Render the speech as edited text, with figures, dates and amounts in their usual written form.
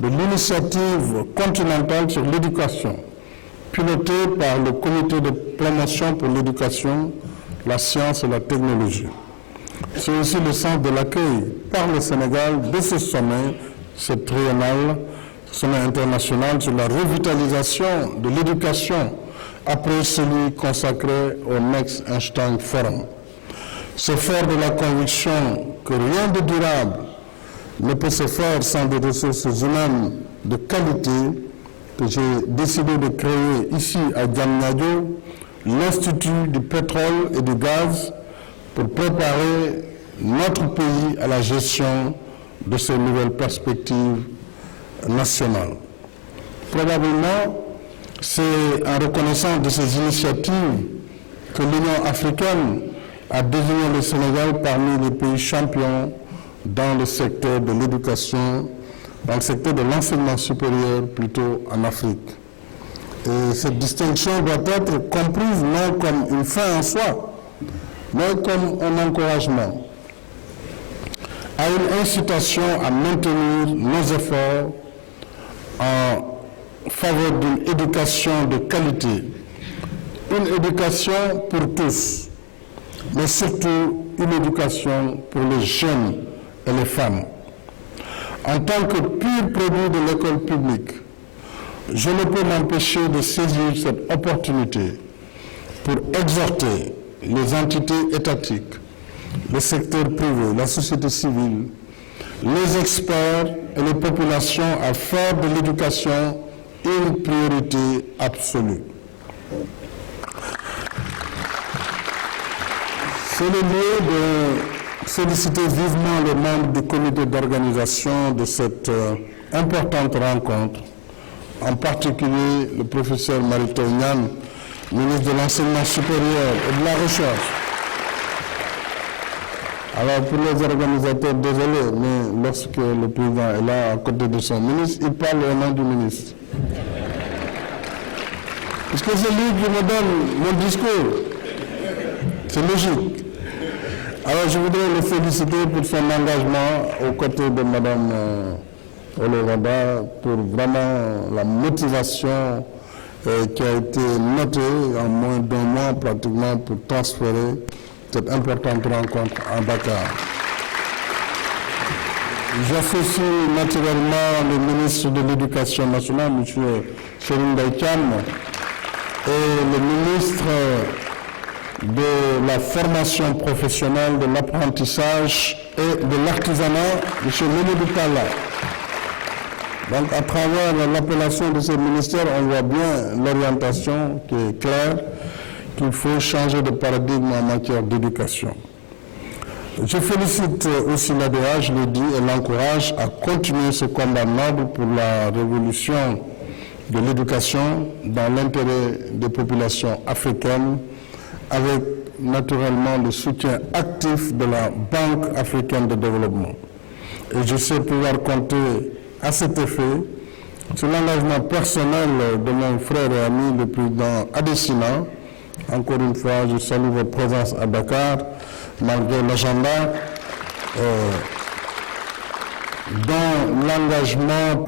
de l'initiative continentale sur l'éducation, pilotée par le Comité de promotion pour l'éducation, la science et la technologie. C'est aussi le sens de l'accueil par le Sénégal de ce sommet, ce triennal, sommet international sur la revitalisation de l'éducation après celui consacré au Next Einstein Forum. C'est fort de la conviction que rien de durable ne peut se faire sans des ressources humaines de qualité que j'ai décidé de créer ici à Diamniadio l'Institut du pétrole et du gaz pour préparer notre pays à la gestion de ces nouvelles perspectives nationales. Probablement, c'est en reconnaissant de ces initiatives que l'Union africaine a désigné le Sénégal parmi les pays champions dans le secteur de l'éducation, dans le secteur de l'enseignement supérieur, plutôt en Afrique. Et cette distinction doit être comprise non comme une fin en soi, mais comme un encouragement à une incitation à maintenir nos efforts en faveur d'une éducation de qualité, une éducation pour tous, mais surtout une éducation pour les jeunes et les femmes. En tant que pur produit de l'école publique, je ne peux m'empêcher de saisir cette opportunité pour exhorter les entités étatiques, le secteur privé, la société civile, les experts et les populations à faire de l'éducation une priorité absolue. C'est le lieu de féliciter vivement les membres du comité d'organisation de cette importante rencontre, en particulier le professeur Mary-Teuw Niane, ministre de l'Enseignement supérieur et de la Recherche. Alors pour les organisateurs, désolé, mais lorsque le président est là à côté de son ministre, il parle au nom du ministre. Parce que c'est lui qui me donne mon discours. C'est logique. Alors je voudrais le féliciter pour son engagement aux côtés de Mme Olorada pour vraiment la motivation qui a été notée en moins d'un mois pratiquement pour transférer cette importante rencontre à Dakar. J'associe naturellement le ministre de l'Éducation nationale, M. Serigne Mbaye Thiam, et le ministre de la formation professionnelle, de l'apprentissage et de l'artisanat, M. Mamadou Talla. Donc à travers l'appellation de ces ministères, on voit bien l'orientation qui est claire, qu'il faut changer de paradigme en matière d'éducation. Je félicite aussi l'ADA, je l'ai dit, et l'encourage à continuer ce combat noble pour la révolution de l'éducation dans l'intérêt des populations africaines, avec naturellement le soutien actif de la Banque africaine de développement. Et je sais pouvoir compter à cet effet sur l'engagement personnel de mon frère et ami, le président Adesina. Encore une fois, je salue votre présence à Dakar, malgré l'agenda, dont l'engagement